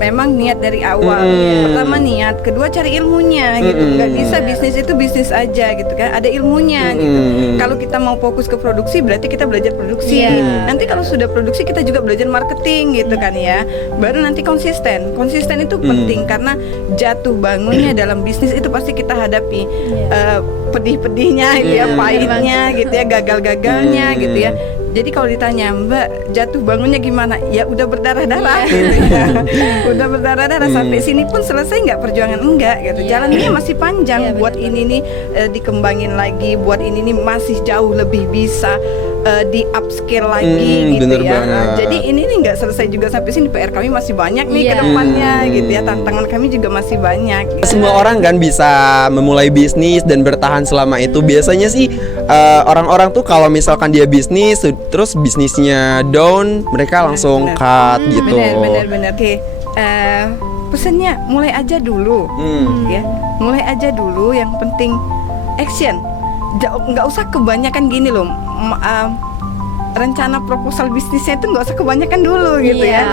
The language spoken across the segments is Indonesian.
memang niat dari awal. Pertama niat, kedua cari ilmunya gitu. Nggak bisa bisnis itu bisnis aja gitu kan, ada ilmunya gitu. Kalau kita mau fokus ke produksi berarti kita belajar produksi. Nanti kalau sudah produksi kita juga belajar marketing gitu kan ya. Baru nanti konsisten. Konsisten itu penting karena jatuh bangunnya dalam bisnis itu pasti kita hadapi. Pedih-pedihnya gitu ya, pahitnya gitu ya, gagal-gagalnya gitu ya. Jadi kalau ditanya, Mbak, jatuh bangunnya gimana? Ya udah berdarah-darah gitu ya. Udah berdarah-darah sampai sini pun selesai nggak perjuangan? Enggak gitu. Jalannya masih panjang. Buat ini nih dikembangin lagi, buat ini nih masih jauh lebih bisa di upscale lagi gitu ya. Jadi ini nih nggak selesai juga sampai sini. PR kami masih banyak nih ke depannya gitu ya. Tantangan kami juga masih banyak. Semua orang kan bisa memulai bisnis dan bertahan selama itu. Biasanya sih orang-orang tuh kalau misalkan dia bisnis terus bisnisnya down, mereka langsung cut gitu. Benar. Oke. Pesannya mulai aja dulu, ya. Mulai aja dulu. Yang penting action. Nggak usah kebanyakan gini loh. Rencana proposal bisnisnya itu nggak usah kebanyakan dulu gitu ya.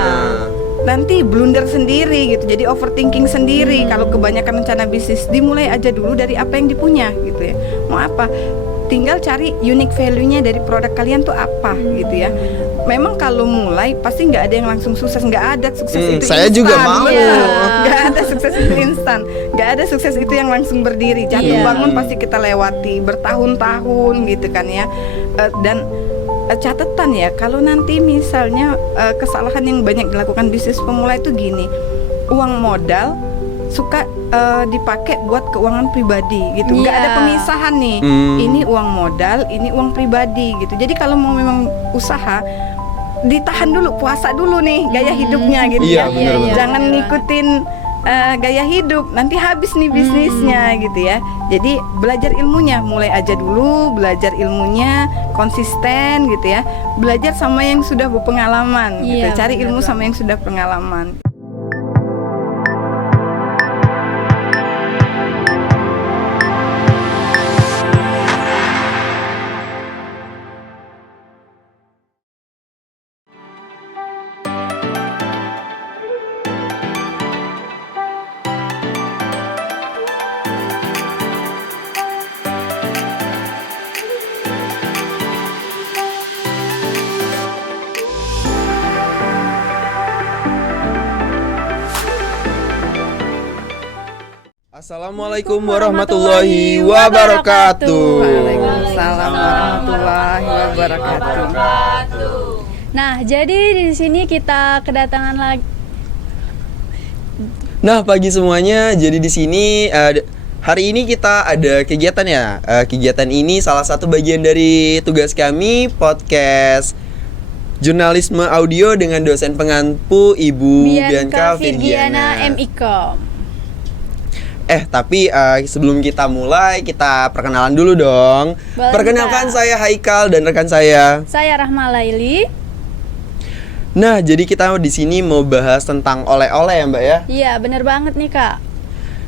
Nanti blunder sendiri gitu, jadi overthinking sendiri. Kalau kebanyakan rencana bisnis, dimulai aja dulu dari apa yang dipunya gitu ya. Mau apa? Tinggal cari unique value-nya dari produk kalian tuh apa gitu ya. Memang kalau mulai pasti nggak ada yang langsung sukses, nggak ada sukses itu saya instan. juga mau. Nggak ada sukses itu instan, nggak ada sukses itu yang langsung berdiri. Jatuh bangun pasti kita lewati bertahun-tahun gitu kan ya. Dan catatan ya, kalau nanti misalnya kesalahan yang banyak dilakukan bisnis pemula itu gini, uang modal suka dipakai buat keuangan pribadi gitu, nggak ada pemisahan nih. Ini uang modal, ini uang pribadi gitu. Jadi kalau mau memang usaha, ditahan dulu, puasa dulu nih gaya hidupnya gitu ya. Jangan ngikutin gaya hidup, nanti habis nih bisnisnya gitu ya. Jadi belajar ilmunya, mulai aja dulu, belajar ilmunya, konsisten gitu ya. Belajar sama yang sudah berpengalaman gitu. Cari ilmu sama yang sudah pengalaman. Assalamualaikum warahmatullahi wabarakatuh. Waalaikumsalam warahmatullahi wabarakatuh. Nah, jadi di sini kita kedatangan lagi. Nah, pagi semuanya. Jadi di sini hari ini kita ada kegiatan ya. Kegiatan ini salah satu bagian dari tugas kami, podcast jurnalisme audio dengan dosen pengampu Ibu Bianca Virgiana MIKOM. Tapi sebelum kita mulai, kita perkenalan dulu dong. Boleh, Perkenalkan, Mbak. saya Haikal dan rekan saya. Saya Rahma Laili. Nah, jadi kita di sini mau bahas tentang oleh-oleh ya, Mbak ya. Iya, bener banget nih, Kak.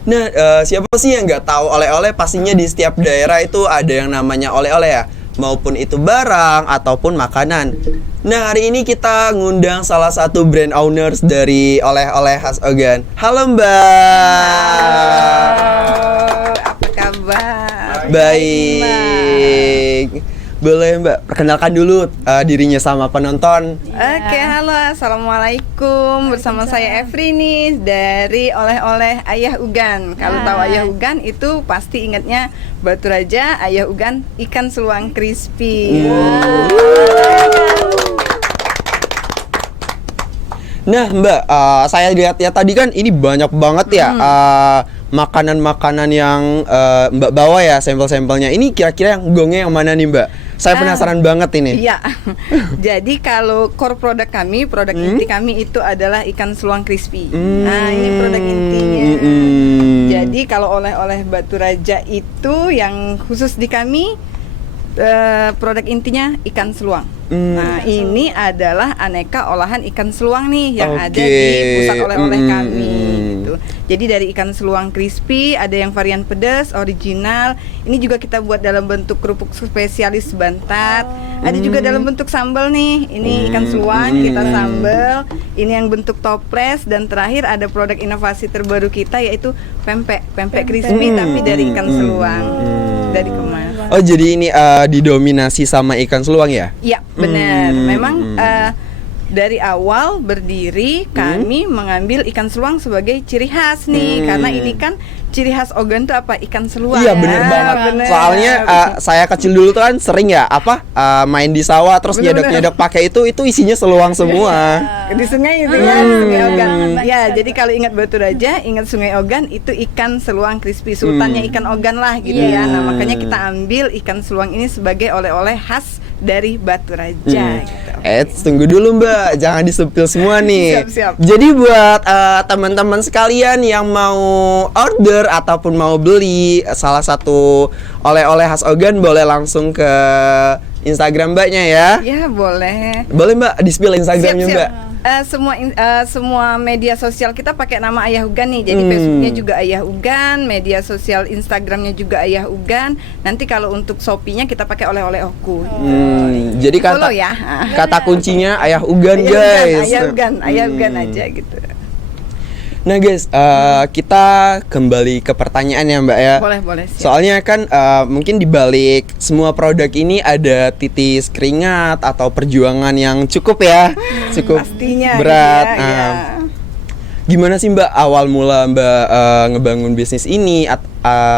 Nah, siapa sih yang nggak tahu oleh-oleh? Pastinya di setiap daerah itu ada yang namanya oleh-oleh ya, maupun itu barang ataupun makanan. Nah, hari ini kita ngundang salah satu brand owners dari oleh-oleh khas Ogan. Halo, Mbak. Halo, apa kabar? Baik. Boleh Mbak perkenalkan dulu dirinya sama penonton. Oke, halo, assalamualaikum. Bersama saya Efri nih dari oleh-oleh Ayah Ugan. Kalau tahu Ayah Ugan itu pasti ingatnya Batu Raja, Ayah Ugan, ikan seluang crispy. Nah Mbak, saya lihat ya tadi kan ini banyak banget ya makanan-makanan yang Mbak bawa ya, sampel-sampelnya. Ini kira-kira yang gongnya yang mana nih Mbak? Saya penasaran banget ini. Iya. Jadi kalau core produk kami, produk inti kami itu adalah ikan seluang crispy. Nah, ini produk intinya. Jadi kalau oleh-oleh Batu Raja itu yang khusus di kami, produk intinya ikan seluang. Nah, ini adalah aneka olahan ikan seluang nih yang ada di pusat oleh-oleh kami gitu. Jadi dari ikan seluang crispy, ada yang varian pedas, original. Ini juga kita buat dalam bentuk kerupuk spesialis Bantat. Ada juga dalam bentuk sambal nih. Ini ikan seluang kita sambal. Ini yang bentuk toples, dan terakhir ada produk inovasi terbaru kita yaitu pempek crispy tapi dari ikan seluang. Dari kemas. Oh, jadi ini didominasi sama ikan seluang ya? Iya, benar. Memang dari awal berdiri kami mengambil ikan seluang sebagai ciri khas nih, karena ini kan ciri khas Ogan tuh apa? Ikan seluang. Iya, bener banget. Bener. Soalnya saya kecil dulu tuh kan sering ya main di sawah terus nyedok-nyedok pakai itu isinya seluang semua. Di sungai itu ya, di Sungai Ogan. Ya, jadi kalau ingat Batu Raja, ingat Sungai Ogan, itu ikan seluang crispy, sultannya ikan Ogan lah gitu ya. Nah, makanya kita ambil ikan seluang ini sebagai oleh-oleh khas dari Batu Raja gitu. Tunggu dulu Mbak, jangan disepil semua nih. Siap. Jadi buat teman-teman sekalian yang mau order ataupun mau beli salah satu oleh-oleh khas Ogan, boleh langsung ke Instagram Mbaknya ya. Ya, boleh. Boleh Mbak, di-spill Instagramnya Siap. Mbak. Semua media sosial kita pakai nama Ayah Ugan nih. Jadi Facebooknya juga Ayah Ugan, media sosial Instagramnya juga Ayah Ugan. Nanti kalau untuk Shopee-nya kita pakai oleh-oleh Oku. Jadi Follow ya. kata kuncinya Ayah Ugan guys. Ayah Ugan aja gitu. Nah guys, kita kembali ke pertanyaan ya Mbak ya. Boleh. Siap. Soalnya kan mungkin dibalik semua produk ini ada titis keringat atau perjuangan yang cukup ya, cukup pastinya, berat. iya. Gimana sih Mbak awal mula Mbak ngebangun bisnis ini,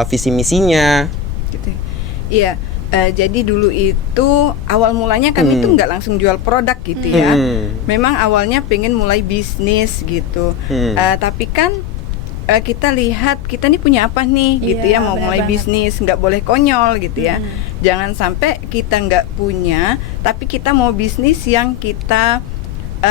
visi misinya? Gitu. Iya. Jadi dulu itu awal mulanya kami tuh nggak langsung jual produk gitu ya. Memang awalnya pengen mulai bisnis gitu. Tapi kan kita lihat kita nih punya apa nih gitu ya, mau mulai bisnis, nggak boleh konyol gitu ya. Jangan sampai kita nggak punya tapi kita mau bisnis yang kita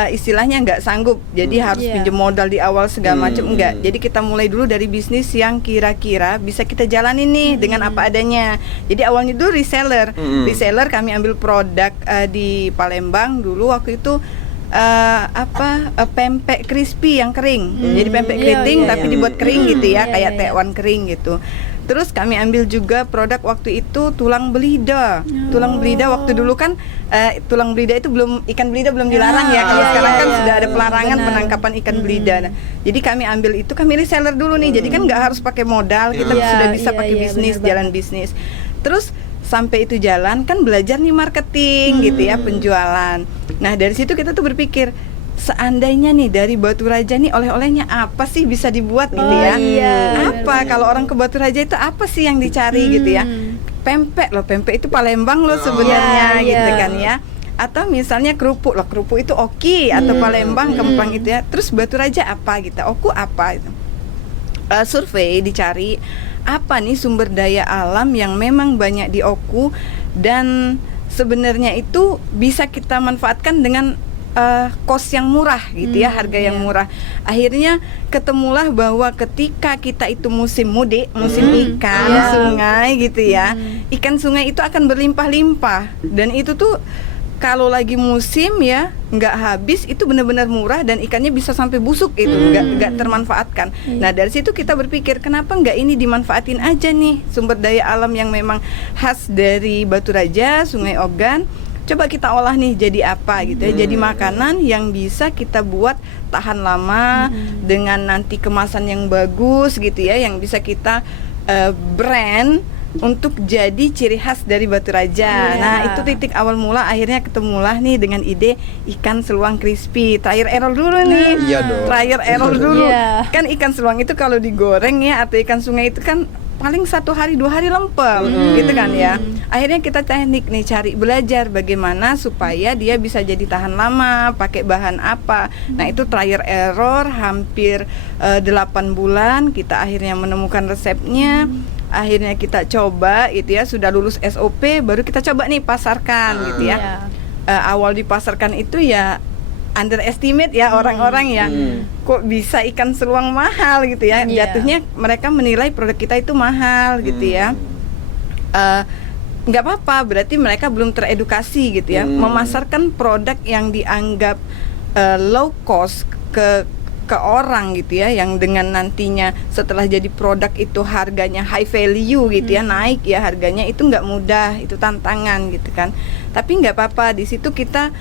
istilahnya nggak sanggup, jadi harus pinjam modal di awal segala macam, enggak. Jadi kita mulai dulu dari bisnis yang kira-kira bisa kita jalanin nih dengan apa adanya. Jadi awalnya dulu reseller kami ambil produk di Palembang dulu waktu itu pempek crispy yang kering. Jadi pempek keriting tapi dibuat kering gitu ya, kayak tekwan kering gitu. Terus kami ambil juga produk waktu itu tulang belida. Tulang belida waktu dulu kan tulang belida itu ikan belida belum dilarang ya. Kalau sekarang kan sudah ada pelarangan penangkapan ikan belida. Nah, jadi kami ambil itu, kami reseller dulu nih. Jadi kan nggak harus pakai modal, kita sudah bisa pakai bisnis, jalan bisnis. Terus sampai itu jalan kan belajar nih marketing gitu ya, penjualan. Nah, dari situ kita tuh berpikir, seandainya nih dari Batu Raja nih oleh-olehnya apa sih bisa dibuat gitu ya? Apa kalau orang ke Batu Raja itu apa sih yang dicari gitu ya? Pempek pempek itu Palembang loh sebenarnya gitu kan ya. Atau misalnya kerupuk itu Oki atau Palembang, Kempang gitu ya. Terus Batu Raja apa gitu? Oku apa itu? Survei dicari apa nih sumber daya alam yang memang banyak di Oku dan sebenarnya itu bisa kita manfaatkan dengan cost yang murah gitu ya, harga yang murah. Akhirnya ketemulah bahwa ketika kita itu musim mudik, musim ikan sungai gitu ya, ikan sungai itu akan berlimpah-limpah, dan itu tuh kalau lagi musim ya nggak habis, itu benar-benar murah dan ikannya bisa sampai busuk itu, nggak termanfaatkan. Nah dari situ kita berpikir, kenapa nggak ini dimanfaatin aja nih sumber daya alam yang memang khas dari Batu Raja, Sungai Ogan. Coba kita olah nih jadi apa gitu ya, jadi makanan yang bisa kita buat tahan lama dengan nanti kemasan yang bagus gitu ya, yang bisa kita brand untuk jadi ciri khas dari Batu Raja. Nah itu titik awal mula, akhirnya ketemulah nih dengan ide ikan seluang crispy. Trial error dulu nih. Trial error dulu. Kan ikan seluang itu kalau digoreng ya, atau ikan sungai itu kan paling 1 hari 2 hari lempem gitu kan ya. Akhirnya kita teknik nih, cari belajar bagaimana supaya dia bisa jadi tahan lama, pakai bahan apa. Nah itu trial error hampir 8 bulan kita akhirnya menemukan resepnya. Akhirnya kita coba gitu ya, sudah lulus SOP baru kita coba nih pasarkan gitu ya. Awal dipasarkan itu ya underestimate ya orang-orang ya, kok bisa ikan seluang mahal gitu ya. Jatuhnya mereka menilai produk kita itu mahal gitu ya. Nggak apa-apa, berarti mereka belum teredukasi gitu ya, memasarkan produk yang dianggap low cost ke ke orang gitu ya, yang dengan nantinya setelah jadi produk itu harganya high value gitu ya, naik ya harganya, itu nggak mudah, itu tantangan gitu kan. Tapi nggak apa-apa, di situ kita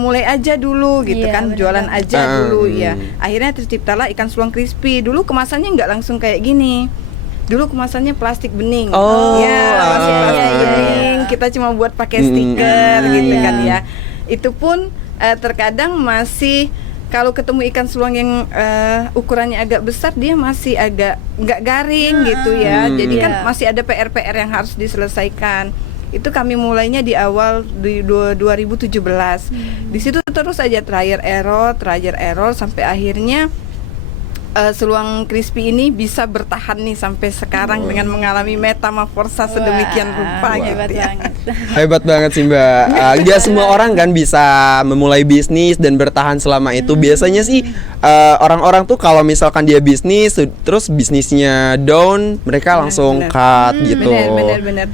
mulai aja dulu gitu kan, jualan aja dulu ya. Akhirnya terciptalah ikan seluang crispy. Dulu kemasannya nggak langsung kayak gini. Dulu kemasannya plastik bening. Masih plastik bening. Kita cuma buat pakai stiker gitu kan ya. Itu pun terkadang masih, kalau ketemu ikan seluang yang ukurannya agak besar, dia masih agak nggak garing gitu ya. Jadi kan masih ada PR-PR yang harus diselesaikan. Itu kami mulainya di awal di 2017. Di situ terus aja trial error sampai akhirnya seluang crispy ini bisa bertahan nih sampai sekarang dengan mengalami metamorfosa sedemikian rupa gitu ya. Hebat banget sih Mbak. Nggak semua orang kan bisa memulai bisnis dan bertahan selama itu. Biasanya sih orang-orang tuh kalau misalkan dia bisnis terus bisnisnya down, mereka langsung cut gitu. Benar.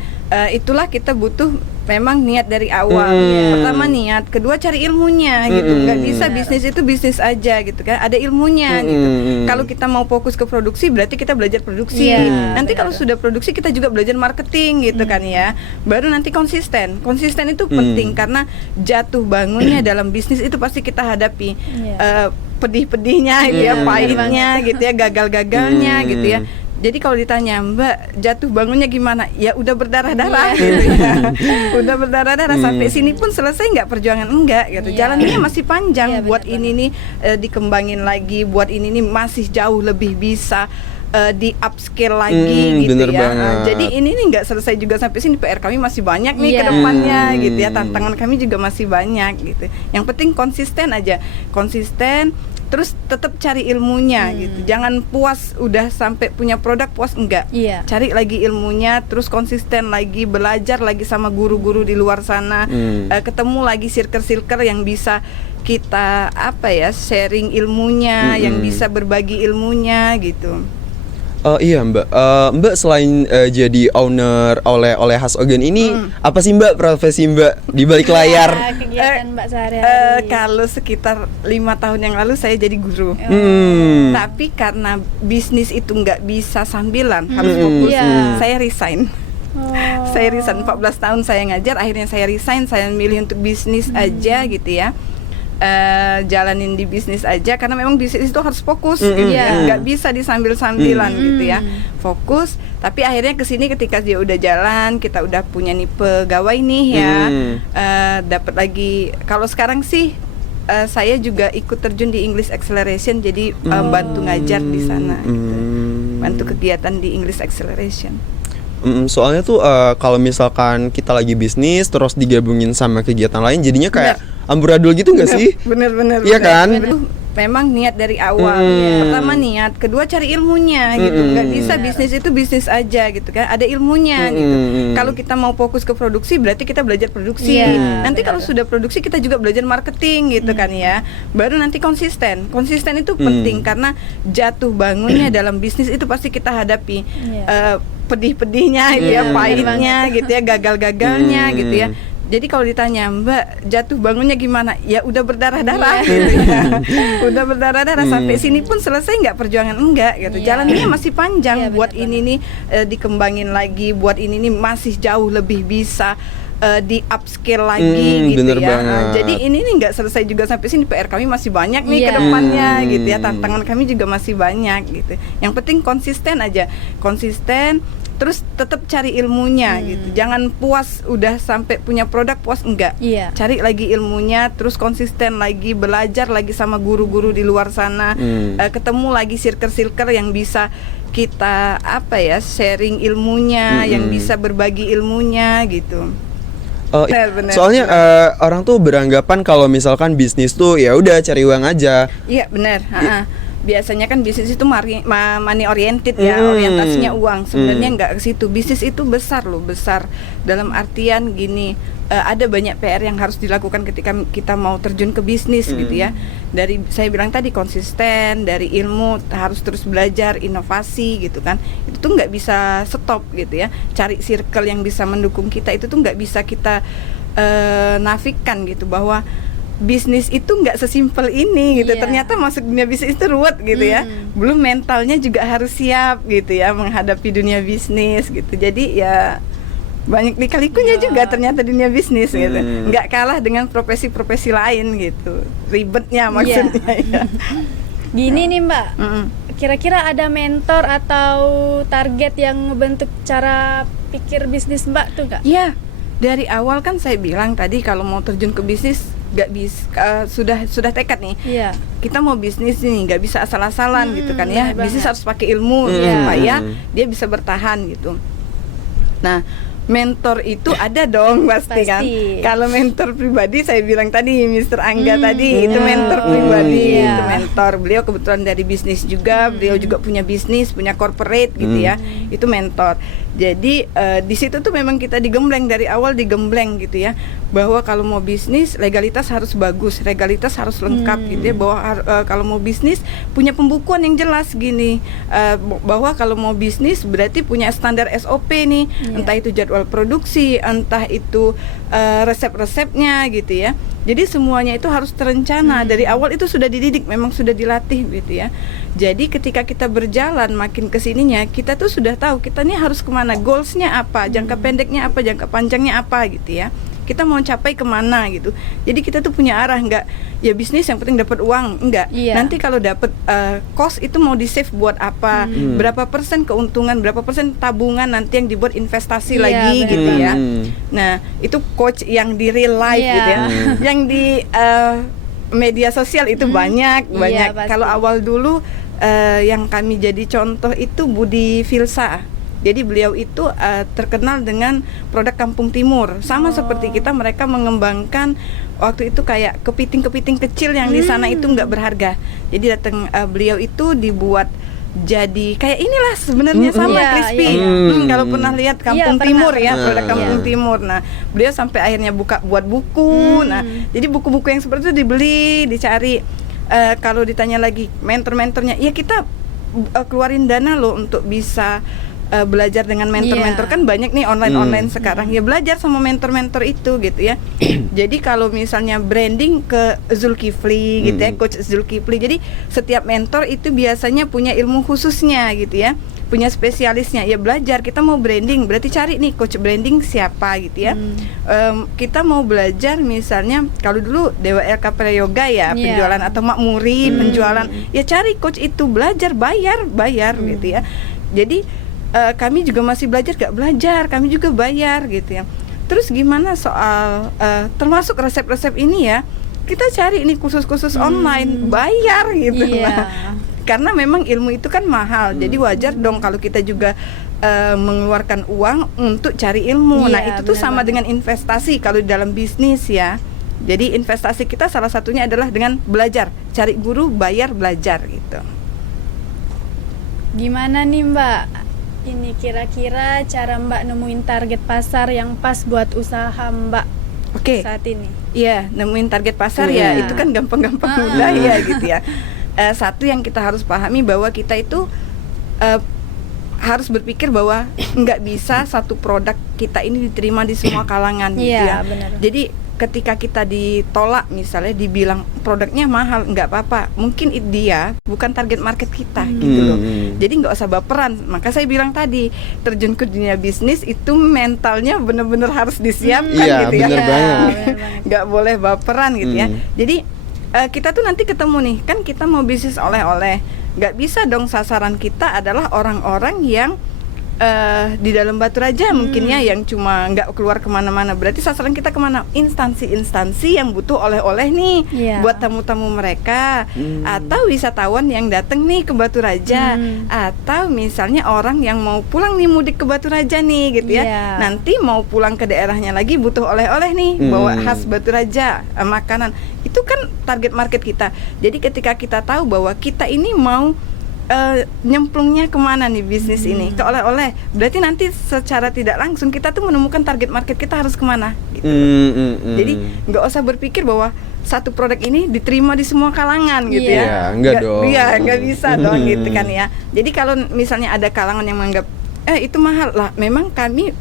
Itulah kita butuh memang niat dari awal. Pertama niat, kedua cari ilmunya gitu. Nggak bisa bisnis itu bisnis aja gitu kan. Ada ilmunya gitu. Kalau kita mau fokus ke produksi, berarti kita belajar produksi. Nanti kalau sudah produksi, kita juga belajar marketing gitu kan ya. Baru nanti konsisten. Konsisten itu penting karena jatuh bangunnya dalam bisnis itu pasti kita hadapi. Pedih-pedihnya gitu ya, pahitnya gitu ya, gagal-gagalnya gitu ya. Jadi kalau ditanya, Mbak, jatuh bangunnya gimana? Ya udah berdarah-darah gitu ya. Udah berdarah-darah sampai sini pun selesai nggak perjuangan? Enggak gitu. Jalannya masih panjang. Buat ini nih dikembangin lagi, buat ini nih masih jauh lebih bisa di upscale lagi gitu ya. Jadi ini nih nggak selesai juga sampai sini. PR kami masih banyak nih ke depannya gitu ya. Tantangan kami juga masih banyak gitu. Yang penting konsisten aja. Konsisten, terus tetap cari ilmunya gitu. Jangan puas udah sampai punya produk puas, enggak. Cari lagi ilmunya, terus konsisten lagi, belajar lagi sama guru-guru di luar sana. Ketemu lagi circle-circle yang bisa kita sharing ilmunya, yang bisa berbagi ilmunya gitu. Iya Mbak, Mbak selain jadi owner oleh Khas Ogan ini, apa sih Mbak profesi Mbak di balik layar? Kegiatan Mbak sehari-hari. Kalau sekitar 5 tahun yang lalu saya jadi guru. Tapi karena bisnis itu nggak bisa sambilan, harus fokus. Saya resign. Saya resign 14 tahun saya ngajar, akhirnya saya resign, saya milih untuk bisnis aja gitu ya. Jalanin di bisnis aja karena memang bisnis itu harus fokus nggak bisa disambil-sambilan gitu ya, fokus. Tapi akhirnya kesini ketika dia udah jalan, kita udah punya nih pegawai nih ya, dapat lagi. Kalau sekarang sih saya juga ikut terjun di English Acceleration, jadi bantu ngajar di sana gitu. Bantu kegiatan di English Acceleration. Soalnya tuh kalau misalkan kita lagi bisnis terus digabungin sama kegiatan lain, jadinya kayak amburadul gitu nggak sih? Bener. Iya kan? Memang niat dari awal. Pertama niat, kedua cari ilmunya gitu. Nggak bisa bisnis itu bisnis aja gitu kan. Ada ilmunya gitu. Kalau kita mau fokus ke produksi, berarti kita belajar produksi. Nanti kalau sudah produksi, kita juga belajar marketing gitu kan ya. Baru nanti konsisten. Konsisten itu penting karena jatuh bangunnya dalam bisnis itu pasti kita hadapi. Pedih-pedihnya gitu ya, pahitnya gitu ya, gagal-gagalnya gitu ya. Jadi kalau ditanya, Mbak, jatuh bangunnya gimana? Ya udah berdarah-darah gitu ya. Udah berdarah-darah sampai sini pun selesai nggak perjuangan? Enggak gitu. Jalannya masih panjang. Buat ini nih dikembangin lagi, buat ini nih masih jauh lebih bisa di upscale lagi gitu ya. Jadi ini nih nggak selesai juga sampai sini. PR kami masih banyak nih ke depannya gitu ya. Tantangan kami juga masih banyak gitu. Yang penting konsisten aja. Konsisten, terus tetap cari ilmunya gitu. Jangan puas udah sampai punya produk puas, enggak. Cari lagi ilmunya, terus konsisten lagi, belajar lagi sama guru-guru di luar sana. Ketemu lagi circle-circle yang bisa kita sharing ilmunya, yang bisa berbagi ilmunya gitu. Bener. Soalnya orang tuh beranggapan kalau misalkan bisnis tuh ya udah cari uang aja. Iya benar. Biasanya kan bisnis itu money oriented ya, orientasinya uang. Sebenarnya nggak ke situ. Bisnis itu besar loh, besar dalam artian gini, ada banyak PR yang harus dilakukan ketika kita mau terjun ke bisnis gitu ya. Dari saya bilang tadi konsisten, dari ilmu harus terus belajar, inovasi gitu kan. Itu tuh nggak bisa stop gitu ya. Cari circle yang bisa mendukung kita itu tuh nggak bisa kita nafikan gitu, bahwa bisnis itu nggak sesimpel ini gitu. Iya. Ternyata masuk dunia bisnis itu ruwet gitu ya. Belum mentalnya juga harus siap gitu ya menghadapi dunia bisnis gitu. Jadi ya banyak lika-likunya juga ternyata dunia bisnis gitu. Nggak kalah dengan profesi-profesi lain gitu. Ribetnya maksudnya ya. Gini nih Mbak, Mm-mm. kira-kira ada mentor atau target yang membentuk cara pikir bisnis Mbak tuh nggak? Ya, dari awal kan saya bilang tadi kalau mau terjun ke bisnis nggak bisa, sudah tekad nih. Iya. Kita mau bisnis nih nggak bisa asal-asalan gitu kan ya. benar Bisnis banget. harus pakai ilmu supaya dia bisa bertahan gitu. Nah, mentor itu ada dong pasti kan. Pasti. Kalau mentor pribadi saya bilang tadi Mr. Angga tadi itu mentor pribadi, Iya. itu mentor. Beliau kebetulan dari bisnis juga, beliau juga punya bisnis, punya corporate gitu ya. Itu mentor. Jadi di situ tuh memang kita digembleng dari awal digembleng gitu ya. Bahwa kalau mau bisnis legalitas harus bagus, legalitas harus lengkap gitu ya. Bahwa kalau mau bisnis punya pembukuan yang jelas gini. Bahwa kalau mau bisnis berarti punya standar SOP nih. Entah itu jadwal produksi, entah itu resep-resepnya gitu ya. Jadi semuanya itu harus terencana dari awal, itu sudah dididik, memang sudah dilatih gitu ya. Jadi ketika kita berjalan makin kesininya, kita tuh sudah tahu kita nih harus kemana, goalsnya apa, jangka pendeknya apa, jangka panjangnya apa gitu ya. Kita mau capai kemana gitu. Jadi kita tuh punya arah, enggak ya bisnis yang penting dapat uang, enggak. Iya. Nanti kalau dapat cost itu mau di save buat apa, berapa persen keuntungan, berapa persen tabungan nanti yang dibuat investasi Iya, lagi benar. gitu ya. Nah itu coach yang di real life Iya. gitu ya, yang di media sosial itu banyak. Iya, pasti. Kalau awal dulu yang kami jadi contoh itu Budi Filsa. Jadi beliau itu terkenal dengan produk Kampung Timur. Sama seperti kita, mereka mengembangkan waktu itu kayak kepiting-kepiting kecil yang di sana itu nggak berharga. Jadi datang beliau itu dibuat jadi kayak inilah sebenarnya sama Iya, crispy. iya. Kalau pernah lihat Kampung Iya, Timur pernah. ya, produk Kampung Iya. Timur. Nah, beliau sampai akhirnya buat buku. Nah, jadi buku-buku yang seperti itu dibeli, dicari. Kalau ditanya lagi mentor-mentornya, ya kita keluarin dana loh untuk bisa belajar dengan mentor-mentor. Kan banyak nih online sekarang. Ya belajar sama mentor-mentor itu gitu ya. Jadi kalau misalnya branding ke Zulkifli gitu ya, Coach Zulkifli. Jadi setiap mentor itu biasanya punya ilmu khususnya gitu ya, punya spesialisnya. Ya belajar, kita mau branding berarti cari nih coach branding siapa gitu ya. Kita mau belajar misalnya kalau dulu Dewa LK Prayoga ya, penjualan atau Makmuri penjualan. Ya cari coach itu, belajar, bayar gitu ya. Jadi kami juga masih belajar, gak belajar, kami juga bayar gitu ya. Terus gimana soal termasuk resep-resep ini ya, kita cari ini kursus-kursus online, bayar gitu. Iya. Nah, karena memang ilmu itu kan mahal, jadi wajar dong kalau kita juga mengeluarkan uang untuk cari ilmu. Iya, Nah itu tuh benar sama banget. dengan investasi kalau di dalam bisnis ya. Jadi investasi kita salah satunya adalah dengan belajar, cari guru, bayar, belajar gitu. Gimana nih Mbak? Ini kira-kira cara Mbak nemuin target pasar yang pas buat usaha Mbak Oke. saat ini? Iya, nemuin target pasar ya itu kan gampang-gampang mudah ya gitu ya. Satu yang kita harus pahami bahwa kita itu harus berpikir bahwa nggak bisa satu produk kita ini diterima di semua kalangan gitu Iya, ya. benar. Jadi ketika kita ditolak misalnya dibilang produknya mahal, nggak apa-apa, mungkin dia bukan target market kita gitu loh. Jadi nggak usah baperan. Maka saya bilang tadi, terjun ke dunia bisnis itu mentalnya benar-benar harus disiapkan Iya, gitu ya. benar banget. benar banget. Nggak boleh baperan gitu ya. Jadi kita tuh nanti ketemu nih, kan kita mau bisnis oleh-oleh, nggak bisa dong sasaran kita adalah orang-orang yang di dalam Batu Raja mungkin ya, yang cuma nggak keluar kemana-mana. Berarti sasaran kita kemana? Instansi-instansi yang butuh oleh-oleh nih buat tamu-tamu mereka, atau wisatawan yang datang nih ke Batu Raja, atau misalnya orang yang mau pulang nih mudik ke Batu Raja nih gitu ya. Iya. Nanti mau pulang ke daerahnya lagi butuh oleh-oleh nih, bawa khas Batu Raja, makanan. Itu kan target market kita. Jadi ketika kita tahu bahwa kita ini mau nyemplungnya kemana nih bisnis ini, ke oleh-oleh, berarti nanti secara tidak langsung kita tuh menemukan target market kita harus kemana gitu. Jadi nggak usah berpikir bahwa satu produk ini diterima di semua kalangan gitu Iya. ya. Enggak dong. Iya, nggak bisa dong gitu kan ya. Jadi kalau misalnya ada kalangan yang menganggap itu mahal lah, memang kami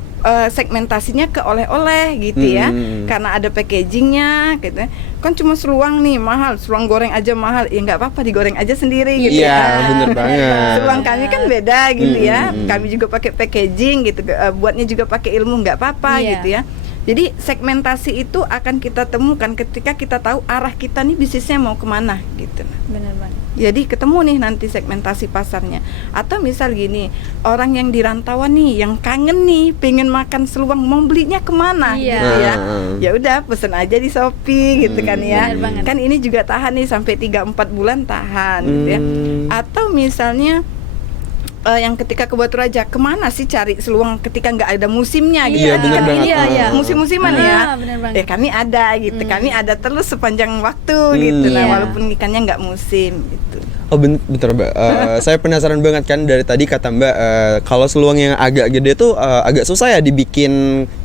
segmentasinya ke oleh-oleh gitu ya, karena ada packagingnya gitu. Kan cuma seluang nih mahal, seluang goreng aja mahal, ya nggak apa-apa digoreng aja sendiri gitu Iya, ya. bener banget. Seluang kami kan beda gitu ya, kami juga pakai packaging gitu, buatnya juga pakai ilmu, nggak apa-apa Iya. gitu ya. Jadi segmentasi itu akan kita temukan ketika kita tahu arah kita nih bisnisnya mau kemana gitu. Benar banget. Jadi ketemu nih nanti segmentasi pasarnya. Atau misal gini, orang yang di rantauan nih, yang kangen nih, pengen makan seluang, mau belinya kemana Iya. gitu ya. Ah. Ya udah pesen aja di Shopee gitu kan ya. Benar banget. Kan ini juga tahan nih sampai 3-4 bulan tahan gitu ya. Atau misalnya yang ketika ke Batu Raja, kemana sih cari seluang ketika nggak ada musimnya gitu. Iya, benar Kan banget. ini Iya. musim-musiman ya. Benar banget. Kami ada gitu, kami ada terus sepanjang waktu gitu. Nah, Iya. walaupun ikannya nggak musim gitu. Oh bentar Mbak, saya penasaran banget kan dari tadi kata Mbak kalau seluang yang agak gede tuh agak susah ya dibikin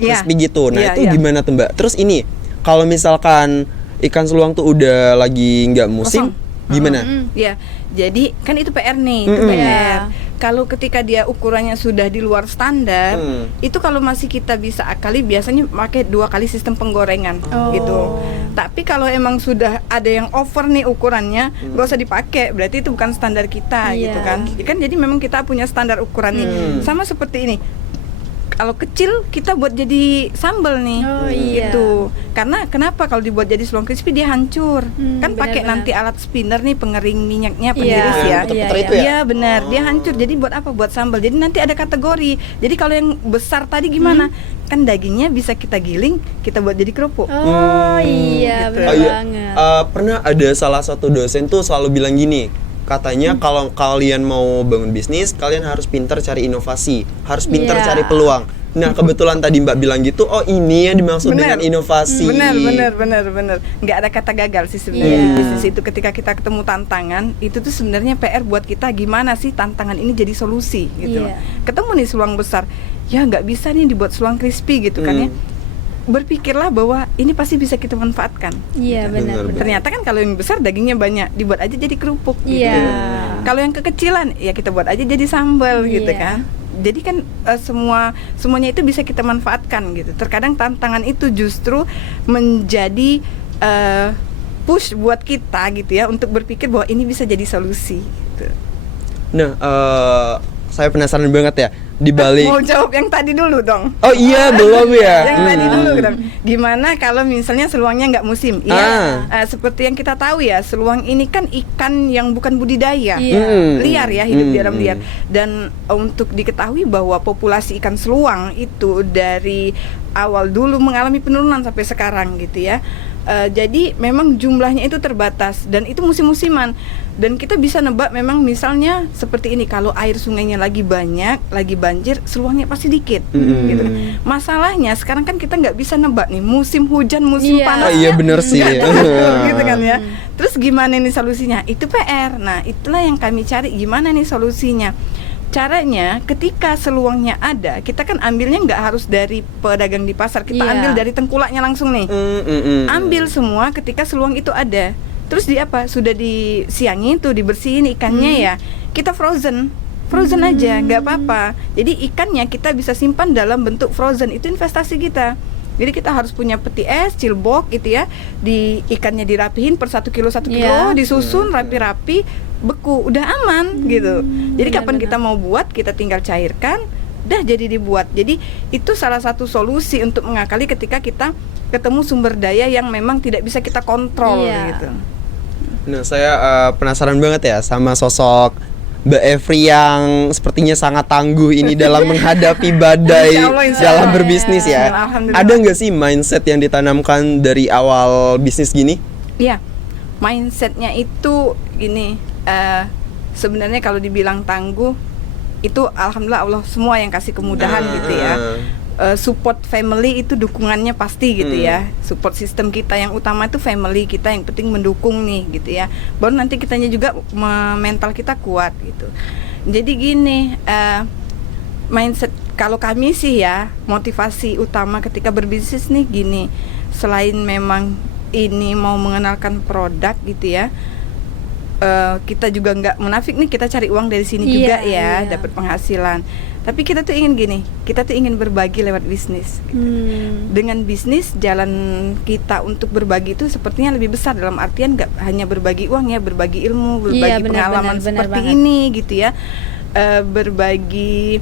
Iya. crispy gitu. Nah Iya, itu iya. gimana tuh Mbak? Terus ini kalau misalkan ikan seluang tuh udah lagi nggak musim, Kosong. gimana? Ya, jadi kan itu PR nih, itu Mm-mm. PR. Iya. Kalau ketika dia ukurannya sudah di luar standar, itu kalau masih kita bisa akali biasanya pakai 2 kali sistem penggorengan Oh. gitu. Tapi kalau emang sudah ada yang over nih ukurannya, gak usah dipakai. Berarti itu bukan standar kita Iya. gitu kan. Kan jadi memang kita punya standar ukuran nih. Sama seperti ini. Kalau kecil kita buat jadi sambal nih, Oh, iya. gitu. Karena kenapa kalau dibuat jadi seluang crispy dia hancur. Kan pakai benar-benar. nanti alat spinner nih pengering minyaknya, Iya, pengiris ya. Yang puter-puter itu ya? Iya benar, dia hancur. Jadi buat apa? Buat sambal. Jadi nanti ada kategori. Jadi kalau yang besar tadi gimana? Kan dagingnya bisa kita giling, kita buat jadi kerupuk. Oh iya, Gitu. benar Oh iya, banget. pernah ada salah satu dosen tuh selalu bilang gini, katanya kalau kalian mau bangun bisnis, kalian harus pintar cari inovasi, harus pintar Iya. cari peluang. Nah kebetulan tadi Mbak bilang gitu, oh ini yang dimaksud dengan inovasi. Benar. Nggak ada kata gagal sih sebenarnya Iya. di bisnis itu. Ketika kita ketemu tantangan, itu tuh sebenarnya PR buat kita gimana sih tantangan ini jadi solusi gitu. Iya. Ketemu nih seluang besar, ya nggak bisa nih dibuat seluang crispy gitu kan ya. Berpikirlah bahwa ini pasti bisa kita manfaatkan. Iya, benar. Benar. Ternyata kan kalau yang besar dagingnya banyak, dibuat aja jadi kerupuk gitu. Iya. Kalau yang kekecilan ya kita buat aja jadi sambal gitu Iya. kan. Jadi kan semuanya itu bisa kita manfaatkan gitu. Terkadang tantangan itu justru menjadi push buat kita gitu ya untuk berpikir bahwa ini bisa jadi solusi gitu. Nah, saya penasaran banget ya di balik. Mau jawab yang tadi dulu dong. Oh iya belum ya. Yang tadi dulu dong. Gimana kalau misalnya seluangnya nggak musim? Iya. Seperti yang kita tahu ya, seluang ini kan ikan yang bukan budidaya, Iya. liar ya, hidup di alam liar. Dan untuk diketahui bahwa populasi ikan seluang itu dari awal dulu mengalami penurunan sampai sekarang gitu ya. Jadi memang jumlahnya itu terbatas dan itu musim-musiman. Dan kita bisa nebak memang misalnya seperti ini, kalau air sungainya lagi banyak, lagi banjir, seluangnya pasti dikit gitu kan. Masalahnya sekarang kan kita nggak bisa nebak nih musim hujan, musim Iya. panas. Oh iya bener sih. Nggak ada atur gitu kan ya. Terus gimana nih solusinya? Itu PR. Nah, itulah yang kami cari, gimana nih solusinya. Caranya ketika seluangnya ada, kita kan ambilnya nggak harus dari pedagang di pasar, kita Iya. ambil dari tengkulaknya langsung nih. Ambil semua ketika seluang itu ada. Terus di apa? Sudah disiangin tuh, dibersihin ikannya ya. Kita frozen aja, nggak apa-apa. Jadi ikannya kita bisa simpan dalam bentuk frozen. Itu investasi kita. Jadi kita harus punya peti es, chillbox gitu ya. Di ikannya dirapihin per 1 kilo 1 kilo, Iya. disusun rapi-rapi, beku, udah aman gitu. Jadi kapan benar-benar. kita mau buat, kita tinggal cairkan, dah jadi dibuat. Jadi itu salah satu solusi untuk mengakali ketika kita ketemu sumber daya yang memang tidak bisa kita kontrol Iya. gitu. Nah, saya penasaran banget ya sama sosok Mbak Evri yang sepertinya sangat tangguh ini dalam menghadapi badai Insya Allah, insya dalam Allah. berbisnis ya. Alhamdulillah. Ada nggak sih mindset yang ditanamkan dari awal bisnis gini? Iya, mindsetnya itu gini. Sebenarnya kalau dibilang tangguh, itu alhamdulillah Allah semua yang kasih kemudahan gitu ya. Support family itu dukungannya pasti gitu ya. Support sistem kita yang utama itu family kita, yang penting mendukung nih gitu ya. Baru nanti kitanya juga mental kita kuat gitu. Jadi gini, mindset kalau kami sih ya, motivasi utama ketika berbisnis nih gini. Selain memang ini mau mengenalkan produk gitu ya, kita juga nggak munafik nih, kita cari uang dari sini Iya, juga ya, iya. dapat penghasilan. Tapi kita tuh ingin gini, kita tuh ingin berbagi lewat bisnis. Dengan bisnis, jalan kita untuk berbagi itu sepertinya lebih besar, dalam artian nggak hanya berbagi uang ya, berbagi ilmu, berbagi Iya, benar, pengalaman benar seperti banget. ini gitu ya, berbagi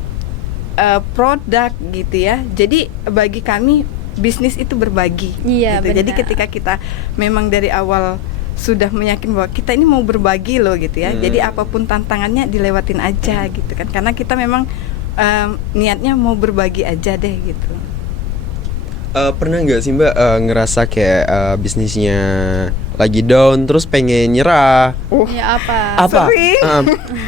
produk gitu ya. Jadi bagi kami bisnis itu berbagi. Iya, gitu. Jadi benar. ketika kita memang dari awal sudah meyakin bahwa kita ini mau berbagi loh gitu ya. Jadi apapun tantangannya dilewatin aja gitu kan. Karena kita memang niatnya mau berbagi aja deh gitu. Pernah nggak sih Mbak ngerasa kayak bisnisnya lagi down terus pengen nyerah? Ya apa? Apa? Sering.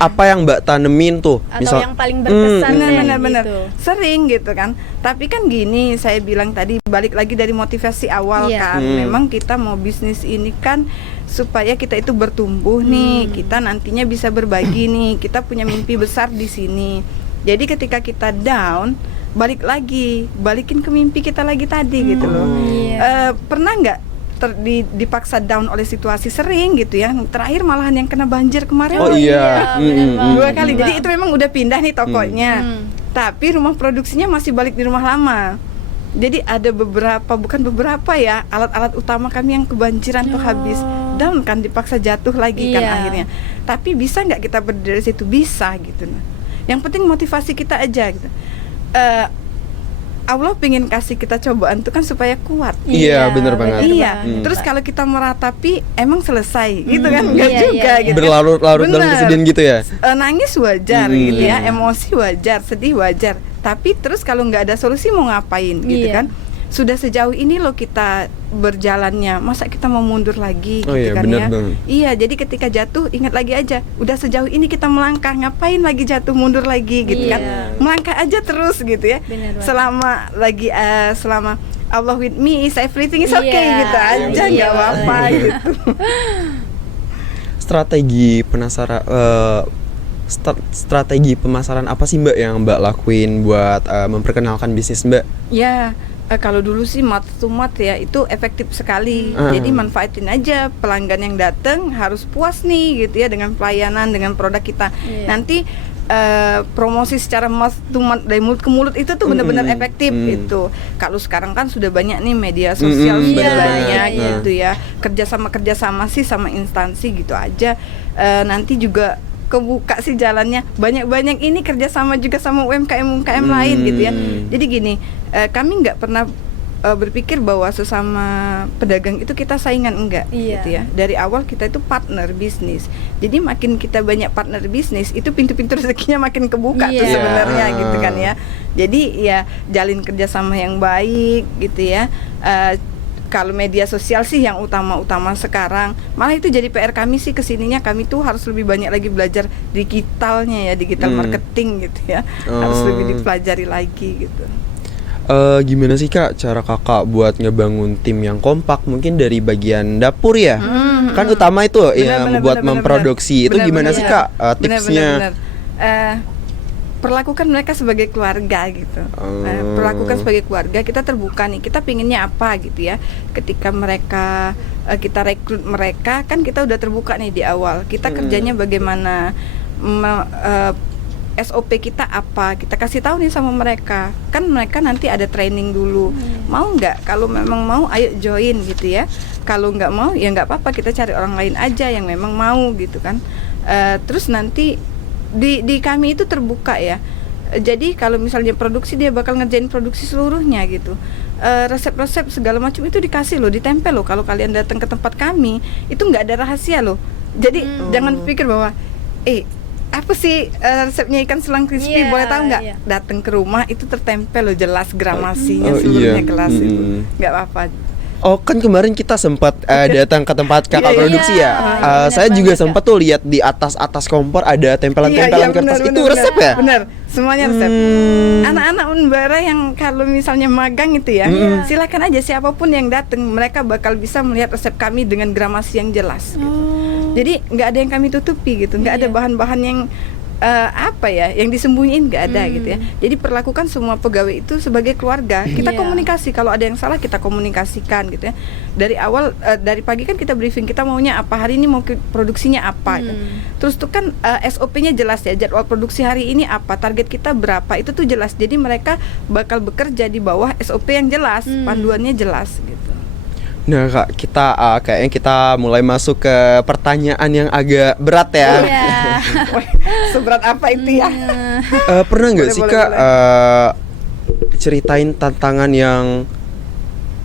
Apa yang Mbak tanemin tuh? Atau yang paling berkesan deh, Benar-benar gitu. sering gitu kan. Tapi kan gini, saya bilang tadi balik lagi dari motivasi awal Iya. kan. Memang kita mau bisnis ini kan supaya kita itu bertumbuh nih, kita nantinya bisa berbagi nih, kita punya mimpi besar di sini. Jadi ketika kita down, balikin ke mimpi kita lagi tadi gitu loh. Iya. Pernah nggak dipaksa down oleh situasi? Sering gitu ya. Terakhir malahan yang kena banjir kemarin. Oh iya. benar banget. 2 kali. Jadi itu memang udah pindah nih tokonya. Tapi rumah produksinya masih balik di rumah lama. Jadi ada bukan beberapa ya, alat-alat utama kami yang kebanjiran tuh habis. Down kan, dipaksa jatuh lagi kan Iya. akhirnya. Tapi bisa nggak kita berdiri dari situ? Bisa gitu. Nah, yang penting motivasi kita aja gitu. Allah pengen kasih kita cobaan itu kan supaya kuat. Iya, bener banget. Iya. banget. Terus kalau kita meratapi, emang selesai gitu kan? Enggak Iya, juga iya. gitu. Berlarut-larut dalam Bener. kesedihan gitu ya. Nangis wajar gitu ya, Iya. emosi wajar, sedih wajar. Tapi terus kalau nggak ada solusi mau ngapain gitu Iya. kan? Sudah sejauh ini loh kita berjalannya, masa kita mau mundur lagi Oh gitu iya, kan bener ya? banget. Iya, jadi ketika jatuh ingat lagi aja, udah sejauh ini kita melangkah, ngapain lagi jatuh mundur lagi gitu kan? Iya. Melangkah aja terus gitu ya. Bener banget. Selama Allah with me is everything is okay Iya, gitu aja, iya, nggak apa-apa iya. gitu. Strategi pemasaran apa sih Mbak yang Mbak lakuin buat memperkenalkan bisnis Mbak? Ya, kalau dulu sih mouth to mouth ya itu efektif sekali. Jadi manfaatin aja, pelanggan yang datang harus puas nih gitu ya dengan pelayanan, dengan produk kita. Iya. Nanti promosi secara mouth to mouth dari mulut ke mulut itu tuh benar-benar efektif itu. Kalau sekarang kan sudah banyak nih media sosial sudah Iya, banyak iya. gitu ya. Kerjasama sih sama instansi gitu aja. Nanti juga kebuka sih jalannya, banyak ini kerjasama juga sama UMKM lain gitu ya. Jadi gini, kami nggak pernah berpikir bahwa sesama pedagang itu kita saingan, enggak Iya. gitu ya. Dari awal kita itu partner bisnis. Jadi makin kita banyak partner bisnis, itu pintu-pintu rezekinya makin kebuka tuh Iya. sebenarnya gitu kan ya. Jadi ya jalin kerjasama yang baik gitu ya. Kalau media sosial sih yang utama sekarang, malah itu jadi PR kami sih kesininya, kami tuh harus lebih banyak lagi belajar digitalnya ya, digital marketing gitu ya, harus lebih dipelajari lagi gitu. Gimana sih Kak cara Kakak buat ngebangun tim yang kompak, mungkin dari bagian dapur ya? Kan utama itu ya buat memproduksi. Itu gimana sih Kak tipsnya? Perlakukan mereka sebagai keluarga gitu. Perlakukan sebagai keluarga, kita terbuka nih, kita pinginnya apa gitu ya. Ketika mereka kita rekrut mereka, kan kita udah terbuka nih di awal. Kita kerjanya bagaimana, SOP kita apa, kita kasih tahu nih sama mereka. Kan mereka nanti ada training dulu. Mau nggak? Kalau memang mau, ayo join gitu ya. Kalau nggak mau, ya nggak apa-apa, kita cari orang lain aja yang memang mau gitu kan. Terus nanti di kami itu terbuka ya. Jadi kalau misalnya produksi, dia bakal ngerjain produksi seluruhnya gitu. Resep-resep segala macam itu dikasih loh, ditempel loh. Kalau kalian datang ke tempat kami, itu nggak ada rahasia loh. Jadi jangan pikir bahwa apa sih resepnya ikan selang crispy, Iya, boleh tahu nggak? iya. Datang ke rumah itu tertempel loh, jelas gramasinya Oh, seluruhnya, iya. kelas itu. Nggak apa-apa. Oh kan kemarin kita sempat datang ke tempat kakak Iya, produksi iya. ya. Benar Saya juga banget, sempat tuh lihat di atas kompor ada tempelan-tempelan kertas. Itu resep ya? Bener, semuanya resep. Anak-anak Unbara yang kalau misalnya magang itu ya, silakan aja siapapun yang datang, mereka bakal bisa melihat resep kami dengan gramasi yang jelas. Gitu. Jadi nggak ada yang kami tutupi gitu, nggak ada bahan-bahan yang apa ya yang disembunyiin nggak ada gitu ya. Jadi perlakukan semua pegawai itu sebagai keluarga. Kita Iya. komunikasi, kalau ada yang salah kita komunikasikan gitu ya. Dari awal dari pagi kan kita briefing, kita maunya apa, hari ini mau produksinya apa gitu. Terus tuh kan SOP-nya jelas ya, jadwal produksi hari ini apa, target kita berapa, itu tuh jelas. Jadi mereka bakal bekerja di bawah SOP yang jelas, panduannya jelas gitu. Nah Kak, kita kayaknya kita mulai masuk ke pertanyaan yang agak berat ya. Iya. Wah, seberat apa itu ya? Pernah nggak Boleh, sih boleh, Kak boleh. ceritain tantangan yang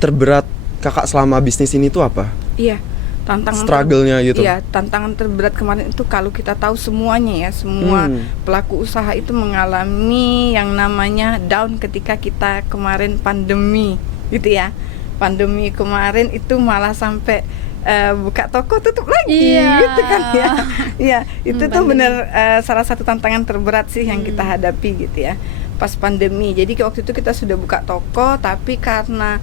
terberat Kakak selama bisnis ini tuh apa? Iya, tantangan Struggle-nya gitu. Iya, tantangan terberat kemarin itu kalau kita tahu semuanya ya, semua pelaku usaha itu mengalami yang namanya down ketika kita kemarin pandemi gitu ya. Pandemi kemarin itu malah sampai buka toko tutup lagi gitu kan ya. Iya, itu tuh benar salah satu tantangan terberat sih yang kita hadapi gitu ya. Pas pandemi. Jadi waktu itu kita sudah buka toko, tapi karena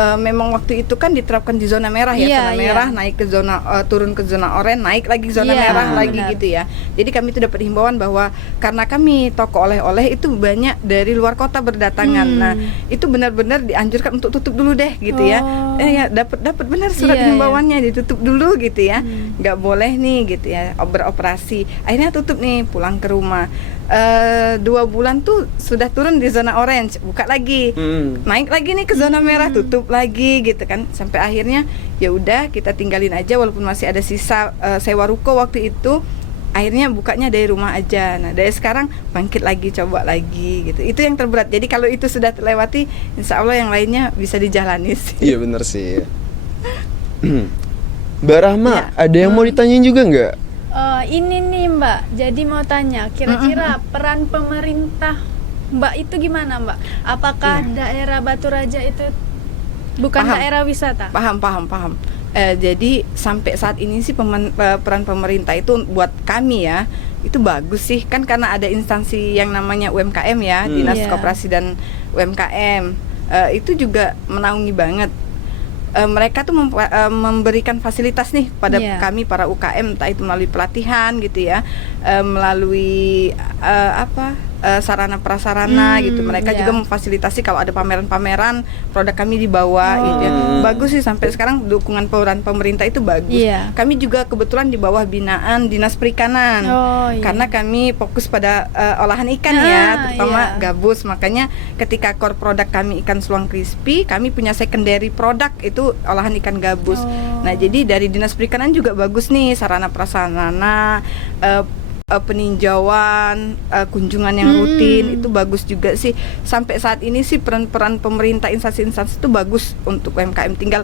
memang waktu itu kan diterapkan di zona merah ya, Iya, zona merah naik ke zona turun ke zona oranye, naik lagi zona Iya, merah lagi benar. gitu ya. Jadi kami itu dapat himbauan bahwa karena kami toko oleh-oleh itu banyak dari luar kota berdatangan. Nah, itu benar-benar dianjurkan untuk tutup dulu deh gitu ya. Ya dapat benar surat Iya, himbauannya ditutup dulu gitu ya. Nggak boleh nih gitu ya beroperasi. Akhirnya tutup nih, pulang ke rumah. 2 bulan tuh sudah turun di zona orange, buka lagi, naik lagi nih ke zona merah, tutup lagi gitu kan, sampai akhirnya ya udah kita tinggalin aja walaupun masih ada sisa sewa ruko waktu itu, akhirnya bukanya dari rumah aja. Nah dari sekarang bangkit lagi, coba lagi gitu. Itu yang terberat. Jadi kalau itu sudah terlewati, insya Allah yang lainnya bisa dijalani sih. Iya bener sih. Mbak Rahma, Ya. ada yang mau ditanyain juga nggak? Ini nih Mbak, jadi mau tanya, kira-kira peran pemerintah Mbak itu gimana Mbak? Apakah daerah Batu Raja itu bukan Paham. daerah wisata? Paham. Jadi sampai saat ini sih peran pemerintah itu buat kami ya itu bagus sih, kan karena ada instansi yang namanya UMKM ya, Dinas Iya. Koperasi dan UMKM itu juga menaungi banget. Mereka tuh memberikan fasilitas nih pada Iya. kami para UKM, entah itu melalui pelatihan gitu ya, melalui sarana prasarana gitu. Mereka iya. juga memfasilitasi kalau ada pameran-pameran produk kami dibawa gitu ya. Bagus sih, sampai sekarang dukungan peran pemerintah itu bagus. Iya. Kami juga kebetulan di bawah binaan Dinas Perikanan. Iya. Karena kami fokus pada olahan ikan ya, terutama iya. gabus. Makanya ketika core produk kami ikan seluang crispy, kami punya secondary produk itu olahan ikan gabus. Nah, jadi dari Dinas Perikanan juga bagus nih sarana prasarana, peninjauan, kunjungan yang rutin itu bagus juga sih. Sampai saat ini sih peran-peran pemerintah instansi-instansi itu bagus untuk UMKM. Tinggal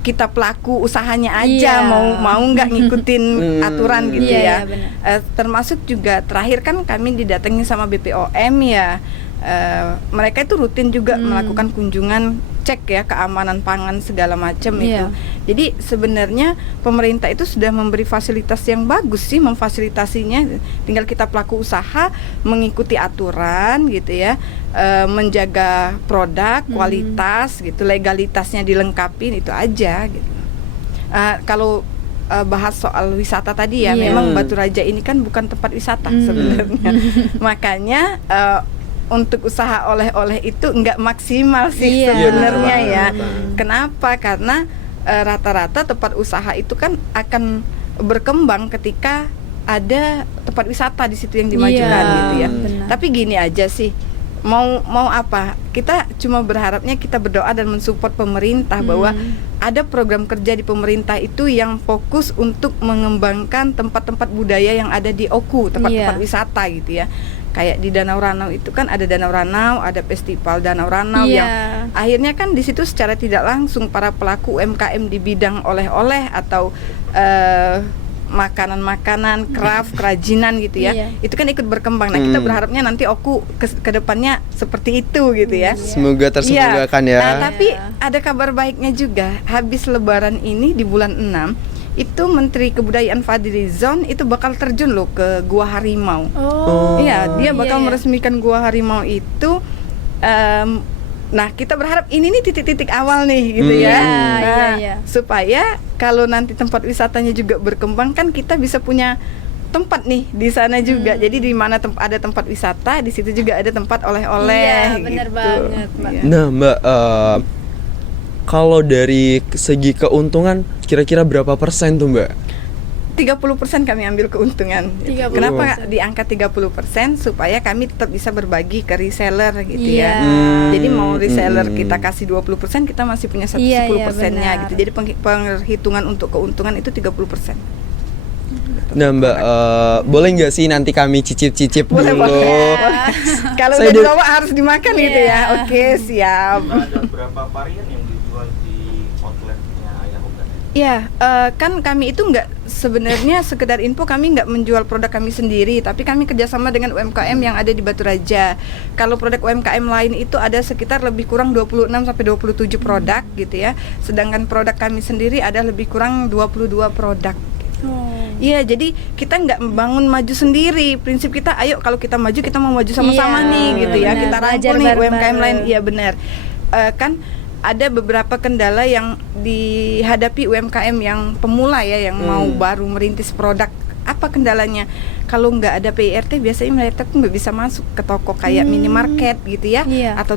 kita pelaku usahanya aja Iya. mau nggak ngikutin aturan gitu Iya, ya. benar. Termasuk juga terakhir kan kami didatangi sama BPOM ya. Mereka itu rutin juga melakukan kunjungan, cek ya keamanan pangan segala macam itu. Iya. Jadi sebenarnya pemerintah itu sudah memberi fasilitas yang bagus sih, memfasilitasinya. Tinggal kita pelaku usaha mengikuti aturan gitu ya, menjaga produk, kualitas gitu, legalitasnya dilengkapi, itu aja gitu. Kalau bahas soal wisata tadi ya, Iya. memang Batu Raja ini kan bukan tempat wisata sebenarnya. Makanya untuk usaha oleh-oleh itu nggak maksimal sih Iya. sebenarnya Iya, ya. benar banget. Kenapa? Karena rata-rata tempat usaha itu kan akan berkembang ketika ada tempat wisata di situ yang dimajukan Iya, gitu ya. benar. Tapi gini aja sih, mau apa? Kita cuma berharapnya, kita berdoa dan mensupport pemerintah bahwa ada program kerja di pemerintah itu yang fokus untuk mengembangkan tempat-tempat budaya yang ada di Oku, tempat-tempat Iya. wisata gitu ya. Kayak di Danau Ranau itu kan ada Danau Ranau, ada festival Danau Ranau Iya. yang akhirnya kan di situ secara tidak langsung para pelaku UMKM di bidang oleh-oleh atau makanan-makanan, craft, kerajinan gitu ya. Iya. Itu kan ikut berkembang. Nah, kita berharapnya nanti Oku ke depannya seperti itu gitu ya. Semoga tersemogakan ya. Nah, tapi ada kabar baiknya juga. Habis Lebaran ini di bulan 6 itu Menteri Kebudayaan Fadly Zon itu bakal terjun loh ke Gua Harimau. Iya, dia bakal meresmikan Gua Harimau itu. Nah, kita berharap ini nih titik-titik awal nih gitu ya. Nah, iya. supaya kalau nanti tempat wisatanya juga berkembang kan kita bisa punya tempat nih di sana juga. Jadi di mana ada tempat wisata, di situ juga ada tempat oleh-oleh. Iya, benar gitu. banget, Mbak. Iya. Nah, Mbak, kalau dari segi keuntungan kira-kira berapa persen tuh, Mbak? 30% kami ambil keuntungan. 30%. Kenapa diangkat 30%? Supaya kami tetap bisa berbagi ke reseller gitu Iya. ya. Jadi mau reseller kita kasih 20%, kita masih punya 10%-nya benar. gitu. Jadi perhitungan untuk keuntungan itu 30%. Nah, Mbak, boleh nggak sih nanti kami cicip-cicip Boleh, dulu? boleh. Kalau Saya udah di- dibawa harus dimakan gitu ya. Oke, siap. Ada berapa varian yang dijual di outletnya Ayah Oga? Ya, kan kami itu nggak sebenarnya sekedar info, kami nggak menjual produk kami sendiri, tapi kami kerjasama dengan UMKM yang ada di Batu Raja. Kalau produk UMKM lain itu ada sekitar lebih kurang 26 sampai 27 produk gitu ya. Sedangkan produk kami sendiri ada lebih kurang 22 produk. Oh. Iya, jadi kita nggak membangun maju sendiri. Prinsip kita, ayo kalau kita maju kita mau maju sama-sama Iya, nih gitu ya. benar. Kita Belajar rangkul nih bareng-bareng. UMKM lain. Iya benar. Kan ada beberapa kendala yang dihadapi UMKM yang pemula ya, yang mau baru merintis produk. Apa kendalanya? Kalau nggak ada PIRT, biasanya mereka tuh nggak bisa masuk ke toko kayak minimarket gitu ya, Iya. atau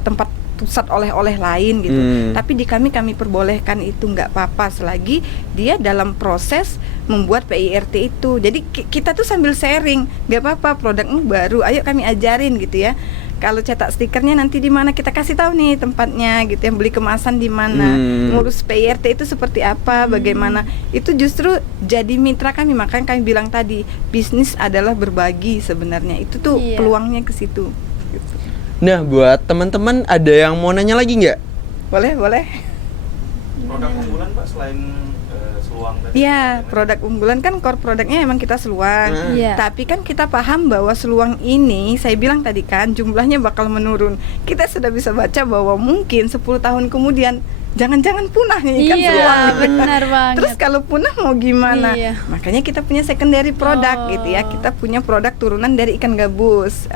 tempat pusat oleh-oleh lain gitu. Tapi di kami perbolehkan itu, nggak apa-apa selagi dia dalam proses membuat PIRT itu. Jadi kita tuh sambil sharing, nggak apa-apa produkmu baru, ayo kami ajarin gitu ya. Kalau cetak stikernya nanti di mana, kita kasih tahu nih tempatnya gitu, yang beli kemasan di mana, ngurus PIRT itu seperti apa, bagaimana. Itu justru jadi mitra kami. Makanya kami bilang tadi, bisnis adalah berbagi sebenarnya. Itu tuh Iya. peluangnya ke situ. Gitu. Nah, buat teman-teman ada yang mau nanya lagi nggak? Boleh. Produk unggulan Pak selain seluang tadi? Iya, produk unggulan kan core produknya emang kita seluang. Iya. Tapi kan kita paham bahwa seluang ini, saya bilang tadi kan, jumlahnya bakal menurun. Kita sudah bisa baca bahwa mungkin 10 tahun kemudian jangan-jangan punah nih ikan Iya, seluang. benar banget. Terus kalau punah mau gimana? Iya. Makanya kita punya secondary product gitu ya. Oh. Kita punya produk turunan dari ikan gabus.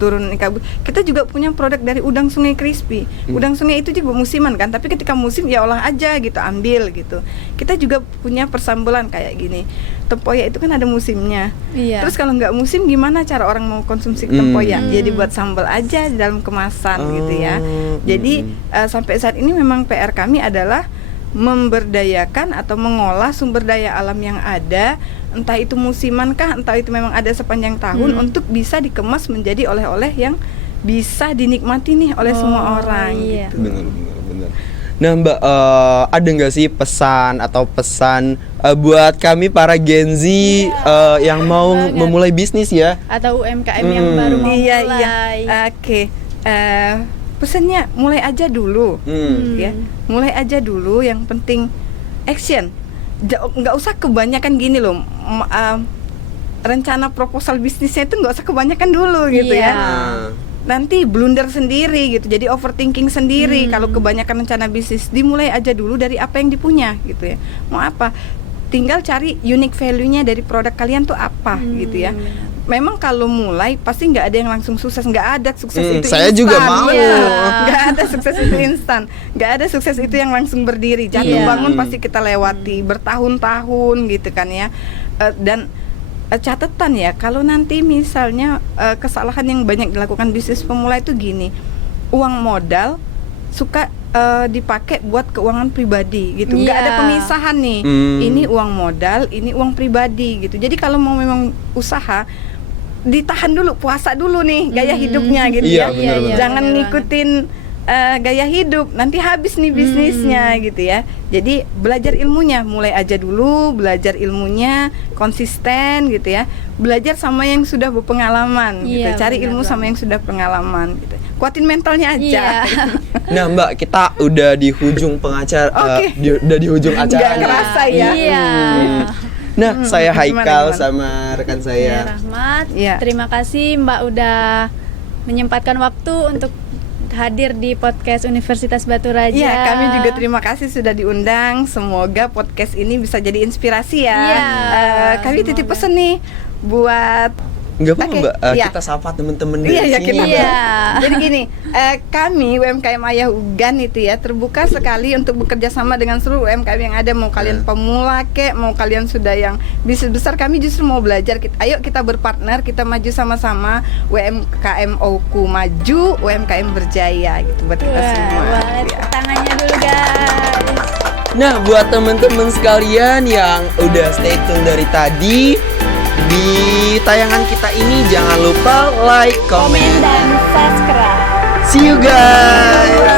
Turunan ikan gabus. Kita juga punya produk dari udang sungai crispy. Udang sungai itu juga musiman kan, tapi ketika musim ya olah aja gitu, ambil gitu. Kita juga punya persambelan kayak gini. Tempoyak itu kan ada musimnya. Iya. Terus kalau nggak musim gimana cara orang mau konsumsi tempoyak? Jadi buat sambal aja di dalam kemasan gitu ya. Jadi sampai saat ini memang PR kami adalah memberdayakan atau mengolah sumber daya alam yang ada, entah itu musiman kah, entah itu memang ada sepanjang tahun, untuk bisa dikemas menjadi oleh-oleh yang bisa dinikmati nih oleh semua orang iya. gitu. Benar. Nah, Mbak, ada nggak sih pesan buat kami para Gen Z yang mau banget. memulai bisnis ya? Atau UMKM yang baru mau Iya. mulai. Oke. Pesannya mulai aja dulu. Ya, mulai aja dulu. Yang penting action. Nggak usah kebanyakan gini loh. Rencana proposal bisnisnya itu nggak usah kebanyakan dulu gitu Iya. ya. Nanti blunder sendiri gitu, jadi overthinking sendiri. Kalau kebanyakan rencana bisnis, dimulai aja dulu dari apa yang dipunya gitu ya. Mau apa? Tinggal cari unique value-nya dari produk kalian tuh apa gitu ya. Memang kalau mulai pasti nggak ada yang langsung sukses, nggak ada sukses itu Saya instan. juga mau. Nggak ada sukses itu instan, nggak ada sukses itu yang langsung berdiri. Jatuh Iya. bangun pasti kita lewati bertahun-tahun gitu kan ya. Dan catatan ya, kalau nanti misalnya kesalahan yang banyak dilakukan bisnis pemula itu gini, uang modal suka dipakai buat keuangan pribadi gitu, nggak ada Iya. pemisahan nih. Ini uang modal, ini uang pribadi gitu. Jadi kalau mau memang usaha, ditahan dulu, puasa dulu nih gaya hidupnya gitu Iya, ya. benar-benar. Jangan benar ngikutin gaya hidup, nanti habis nih bisnisnya gitu ya. Jadi belajar ilmunya, mulai aja dulu, belajar ilmunya konsisten gitu ya. Belajar sama yang sudah berpengalaman gitu. Iya, Cari benar ilmu sama banget. yang sudah pengalaman gitu. Kuatin mentalnya aja. Iya. Nah, Mbak, kita udah di ujung pengacara, Oke. udah di ujung acara. Nggak kerasa ya. Iya. Nah, saya Haikal gimana? sama rekan Iya, saya. Rahmat. Iya. Terima kasih Mbak udah menyempatkan waktu untuk hadir di podcast Universitas Batu Raja. Iya, kami juga terima kasih sudah diundang. Semoga podcast ini bisa jadi inspirasi ya. Iya, Kami titip semoga. pesan nih buat Nggak apa-apa Oke, Mbak, iya. kita sapa temen-temen di Iya, iya, sini kita Mbak. Iya. Jadi gini, kami UMKM Ayah Ugan itu ya terbuka sekali untuk bekerja sama dengan seluruh UMKM yang ada. Mau kalian pemula kek, mau kalian sudah yang bisnis besar, kami justru mau belajar. Ayo kita berpartner, kita maju sama-sama. UMKM Oku maju, UMKM berjaya gitu buat kita semua. Boleh Ya. tangannya dulu guys. Nah, buat temen-temen sekalian yang udah stay tune dari tadi, di tayangan kita ini jangan lupa like, Komen comment. dan subscribe. See you guys.